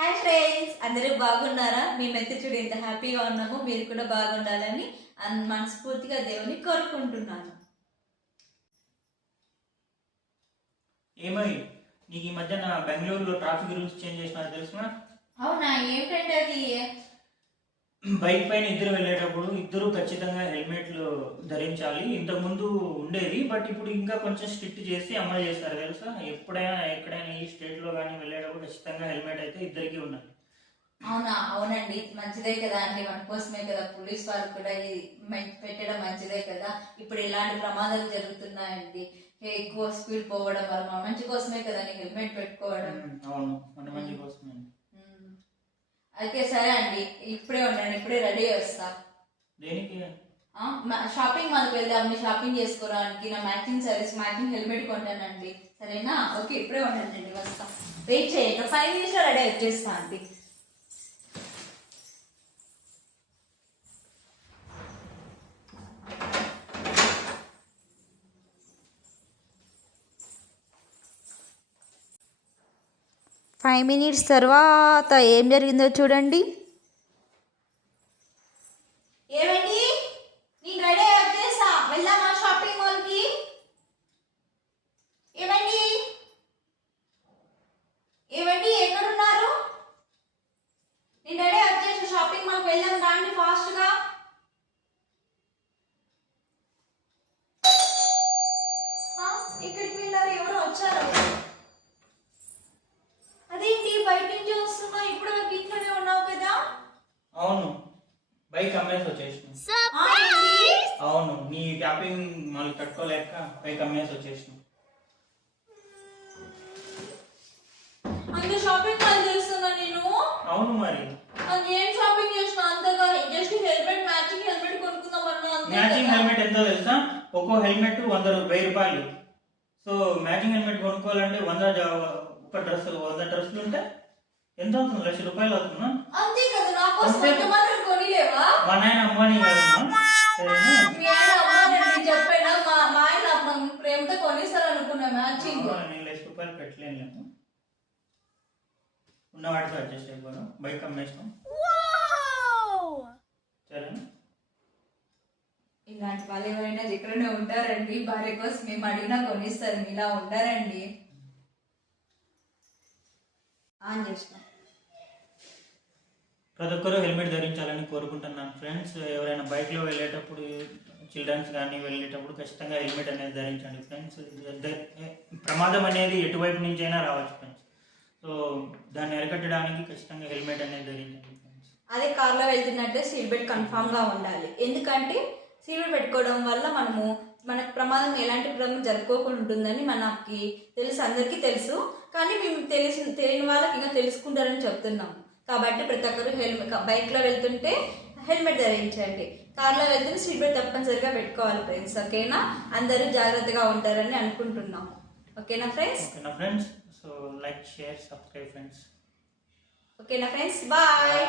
Hi friends అందరూ బాగున్నారా? మేమైతే చూడు ఎంత హ్యాపీగా ఉన్నామో మీరు కూడా బాగుండాలని అన్- మనస్ఫూర్తిగా దేవుని కోరుకుంటున్నాను. ఏమై నీకు ఈ మధ్యన బెంగళూరులో ట్రాఫిక్ రూల్స్ చేంజ్ చేసినారు తెలుసునా? అవునా? ఏంటంటే అది? బైక్ పైన ఇద్దరు వెళ్ళేటప్పుడు ఇద్దరు ఖచ్చితంగా హెల్మెట్లు ధరించాలి. ఇంతకు ముందు ఉండేది బట్ ఇప్పుడు ఇంకా కొంచెం స్ట్రిక్ట్ చేసి అమలు చేస్తారు తెలుసా? ఎప్పుడైనా ఎక్కడైనా ఈ స్టేట్లో కానీ వెళ్ళేటప్పుడు ఖచ్చితంగా హెల్మెట్ అయితే ఇద్దరికి ఉండాలి. అవునా? అవునండి. మంచిదే కదా అండి. మన కోసమే కదా పోలీస్ వాళ్ళు కూడా పెట్టడం మంచిదే కదా. ఇప్పుడు ఇలాంటి ప్రమాదాలు జరుగుతున్నాయండి. ఎక్కువ స్పీడ్ పోవడం వల్ల మన మంచి కోసమే కదండి హెల్మెట్ పెట్టుకోవడం. అవును. మన మంచి కోసమే. అయితే సరే అండి ఇప్పుడే ఉండండి ఇప్పుడే రెడీ వస్తా. దేనికి? షాపింగ్ మాల్కి వెళ్దాం మీ షాపింగ్ చేసుకోవడానికి నా మ్యాచింగ్ సారీస్ మ్యాచింగ్ హెల్మెట్ కొంటానండి. సరేనా? ఓకే ఇప్పుడే ఉండండి వస్తా. వెయిట్ చేయండి ఫైవ్ మినిట్స్లో రెడీ వచ్చేస్తా అండి ఫైవ్ మినిట్స్ తర్వాత ఏం జరిగిందో చూడండి. ఏమండి? నేను రెడీ వచ్చేసా. వెళ్దామా షాపింగ్ మాల్కి ఏమండి? ఏమండి? ఎక్కడున్నారు? నేను రెడీ వచ్చేసి. షాపింగ్ మాల్కి వెళ్దాం రాండి ఫాస్ట్గా ఇక్కడికి వెళ్ళారు? ఎవరు వచ్చారు అదేంటి బయట నుంచి వస్తున్నా ఇప్పుడు వరకు ఇంట్లోనే ఉన్నావు కదా అవును బైక్ అమ్మేసి వచ్చేసిన? అవును నీ ట్యాపింగ్ మళ్ళీ తట్టుకోలేక బైక్ అమ్మేసి వచ్చేసిన అంత షాపింగ్ మాల్ చేస్తున్నా నేను? అవును మరి. ఏం షాపింగ్ చేసిన? అంతగా జస్ట్ హెల్మెట్ మ్యాచింగ్ హెల్మెట్ కొనుక్కుందామన్నా అంతే మ్యాచింగ్. హెల్మెట్ ఎంతో తెలుసా? ఒక్కో హెల్మెట్ వంద వెయ్యి రూపాయలు. సో మ్యాచింగ్ హెల్మెట్ కొనుక్కోవాలంటే వంద ఒక డ్రెస్ వంద డ్రెస్సులు ఉంటే ఎంత అవుతుంది? లక్ష రూపాయలు అవుతుందా? అంతే కదా నా కోసం అంతే. అంత మాత్రం కొనిలేవా మా నాయన అంబానీ కదమ్మా సరేనా? మీ ఆయన అమ్మానండి చెప్పాను. మా మా ఆయన అమ్మ ప్రేమతో కొనిస్తారు అనుకున్నా మ్యాచింగ్. అవునా, నేను లక్ష రూపాయలు పెట్టలేను ఉన్న వాటితో అడ్జస్ట్ అయిపోను బైక్ అమ్మేస్తాం సరేనా? ఇలాంటి వాళ్ళు ఎవరైనా ఇక్కడనే ఉంటారండి. భార్య కోసం మేము అడిగినా కొనిస్తారు. ఇలా ఉంటారండి ఆన్ చేసిన ప్రతి ఒక్కరూ హెల్మెట్ ధరించాలని కోరుకుంటున్నాను ఫ్రెండ్స్. ఎవరైనా బైక్లో వెళ్ళేటప్పుడు చిల్డ్రన్స్ కానీ వెళ్ళేటప్పుడు ఖచ్చితంగా హెల్మెట్ అనేది ధరించండి ఫ్రెండ్స్. ప్రమాదం అనేది ఎటువైపు నుంచి అయినా రావచ్చు ఫ్రెండ్స్. సో దాన్ని అరికట్టడానికి ఖచ్చితంగా హెల్మెట్ అనేది ధరించండి ఫ్రెండ్స్. అదే కార్లో వెళ్తున్నట్టే సీట్ బెల్ట్ కన్ఫామ్గా ఉండాలి. ఎందుకంటే సీట్ బెల్ట్ పెట్టుకోవడం వల్ల మనము మనకు ప్రమాదం ఎలాంటి ప్రమాదం జరుపుకోకుండా ఉంటుందని మనకి తెలుసు అందరికీ తెలుసు. కానీ మేము తెలిసి తెలియని వాళ్ళకి ఇంకా తెలుసుకుంటారని చెప్తున్నాం. కాబట్టి ప్రతి ఒక్కరు హెల్మెట్ బైక్లో వెళ్తుంటే హెల్మెట్ ధరించండి. కార్లో వెళ్తుంటే సీట్ బెల్ట్ తప్పనిసరిగా పెట్టుకోవాలి ఫ్రెండ్స్ ఓకేనా అందరూ జాగ్రత్తగా ఉంటారని అనుకుంటున్నాం. ఓకేనా ఫ్రెండ్స్ ఓకేనా friends so like share subscribe friends ఓకేనా ఫ్రెండ్స్ బాయ్.